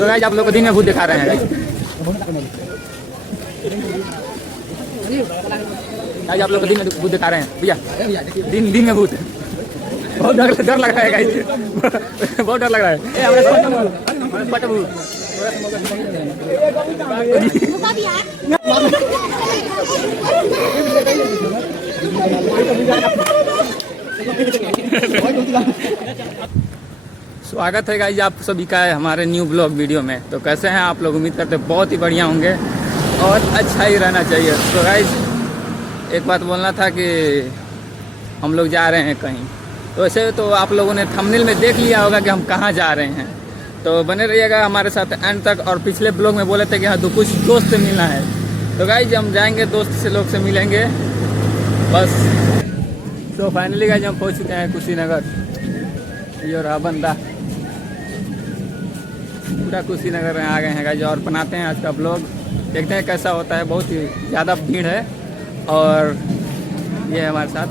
तो गाइस आप लोग को दिन में भूत दिखा रहे हैं गाइस आप लोग को दिन में भूत दिखा रहे हैं भैया। दिन में भूत बहुत डर लग रहा है गाइस बहुत डर लग रहा है। स्वागत है गाइस आप सभी का है हमारे न्यू ब्लॉग वीडियो में। तो कैसे हैं आप लोग? उम्मीद करते हैं बहुत ही बढ़िया होंगे और अच्छा ही रहना चाहिए। तो गाइस एक बात बोलना था कि हम लोग जा रहे हैं कहीं। तो ऐसे तो आप लोगों ने थंबनेल में देख लिया होगा कि हम कहाँ जा रहे हैं। तो बने रहिएगा हमारे साथ एंड तक। और पिछले ब्लॉग में बोले थे कि हाँ तो कुछ दोस्त से मिलना है। तो गाइस हम जाएंगे, दोस्त से लोग से मिलेंगे बस। तो फाइनली गाइस हम पहुँच चुके हैं कुशीनगर। ये रहा बंदा, पूरा कुशीनगर में आ गए हैं गाइस और बनाते हैं आज का ब्लॉग। देखते हैं कैसा होता है। बहुत ही ज़्यादा भीड़ है और ये है हमारे साथ।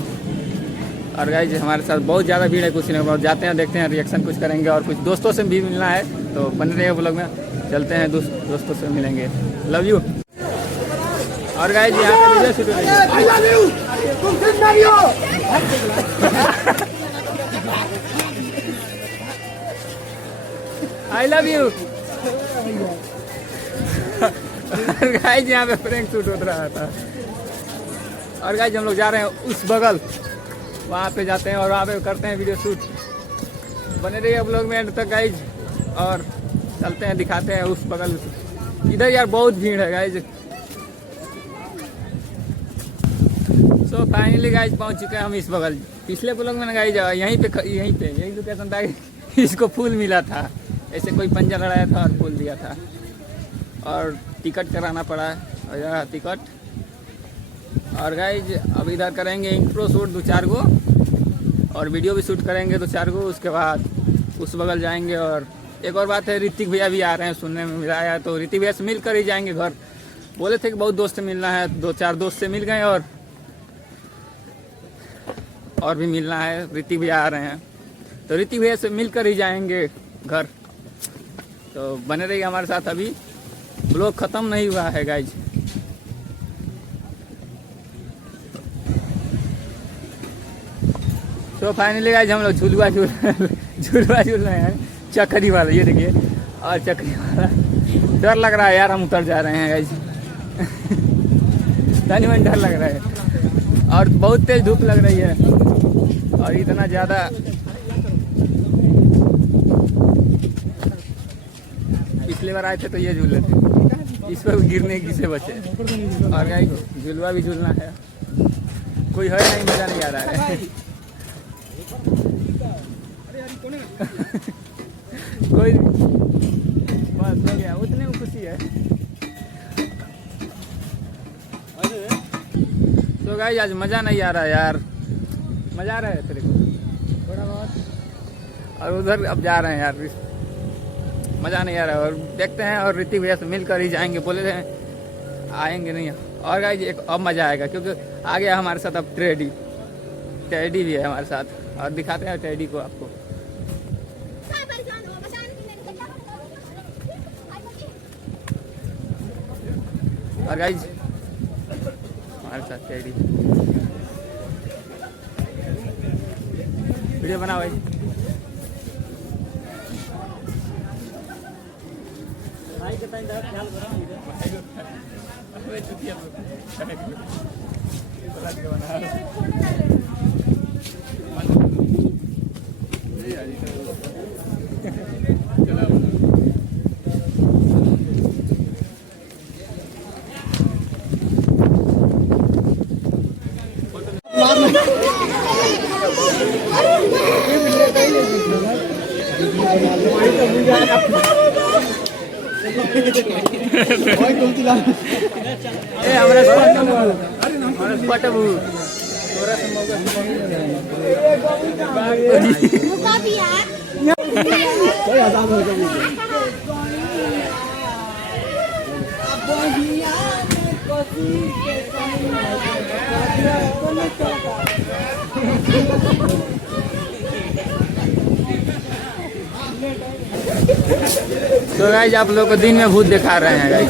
और गाइस हमारे साथ बहुत ज़्यादा भीड़ है कुशीनगर। और जाते हैं, देखते हैं, रिएक्शन कुछ करेंगे और कुछ दोस्तों से भी मिलना है। तो बने रहिए ब्लॉग में, चलते हैं दोस्तों से मिलेंगे। Love you. और गाइस यहाँ पे वीडियो शूट हो रही है। I love you. गाइस यहाँ पे प्रैंक शूट हो रहा था। और गाइस हम लोग जा रहे हैं उस बगल, वहाँ पे जाते हैं और वहाँ पे करते हैं वीडियो शूट। बने रहिए ब्लॉग में एंड तक गाइस और चलते हैं, दिखाते हैं उस बगल। इधर यार बहुत भीड़ है गाइस। सो फाइनली गाइस पहुँच चुके हैं हम इस बगल। पिछले ब्लॉग में गाइस यहीं पे लोकेशन था। इसको फूल मिला था, ऐसे कोई पंजा लड़ाया था और फूल दिया था। और टिकट कराना पड़ा है और यह टिकट। और गाइज अब इधर करेंगे इंट्रो शूट 2-4 गो और वीडियो भी शूट करेंगे 2-4 गो। उसके बाद उस बगल जाएंगे। और एक और बात है, ऋतिक भैया भी आ रहे हैं, सुनने में मिला है। तो ऋतिक भैया से मिल कर ही जाएंगे घर। बोले थे कि बहुत दोस्त से मिलना है, 2-4 दोस्त से मिल गए और भी मिलना है। ऋतिक भैया आ रहे हैं तो ऋतिक भैया से मिल कर ही जाएंगे घर। तो बने रहिए हमारे साथ। अभी ब्लॉग ख़त्म नहीं हुआ है गाइज। तो फाइनली गाइज हम लोग झूलवा झूल रहे हैं, चक्री वाला। ये देखिए, और चक्री वाला डर लग रहा है यार। हम उतर जा रहे हैं गाइज। तनी मन डर लग रहा है और बहुत तेज धूप लग रही है और इतना ज़्यादा। पिछली बार आए थे तो ये झूल रहे थे, इस पर गिरने की से बचे। और गाइस झूलवा भी झूलना है, कोई है नहीं, मज़ा नहीं आ रहा है। कोई बस हो गया, उतने में खुशी है। तो गाइस आज मज़ा नहीं आ रहा यार। मज़ा आ रहा है तेरे को थोड़ा बहुत। और उधर अब जा रहे हैं यार, मज़ा नहीं आ रहा है। और देखते हैं और ऋतिक भैया से मिलकर ही जाएंगे। बोले थे आएंगे नहीं। और गाइस एक अब मज़ा आएगा क्योंकि आ गया हमारे साथ अब टेडी भी है हमारे साथ। और दिखाते हैं टेडी को आपको। और गाइस हमारे साथ टेडी, वीडियो बनाओ भाई। तो गाइज आप लोग को दिन में भूत दिखा रहे हैं गाइज।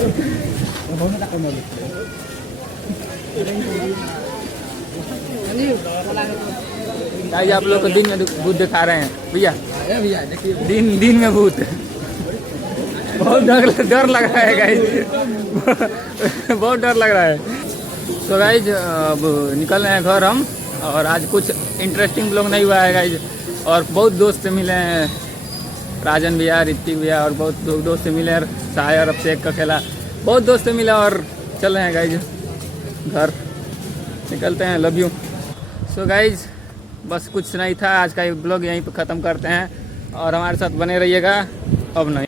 गाइज आप लोग को दिन में भूत दिखा रहे हैं भैया, दिन में भूत। बहुत डर लग रहा है गाइज, बहुत डर लग रहा है। तो गाइज अब निकल रहे हैं घर हम, और आज कुछ इंटरेस्टिंग ब्लॉग नहीं हुआ है गाइज। और बहुत दोस्त मिले हैं, राजन भैया, ऋतिक भैया, और बहुत दोस्त मिले हैं, शायर, अभिषेक का खेला, बहुत दोस्त मिला। और चल रहे हैं गाइज घर, निकलते हैं। Love you. सो गाइज बस कुछ नहीं था, आज का ये ब्लॉग यहीं पर ख़त्म करते हैं, और हमारे साथ बने रहिएगा। अब नहीं।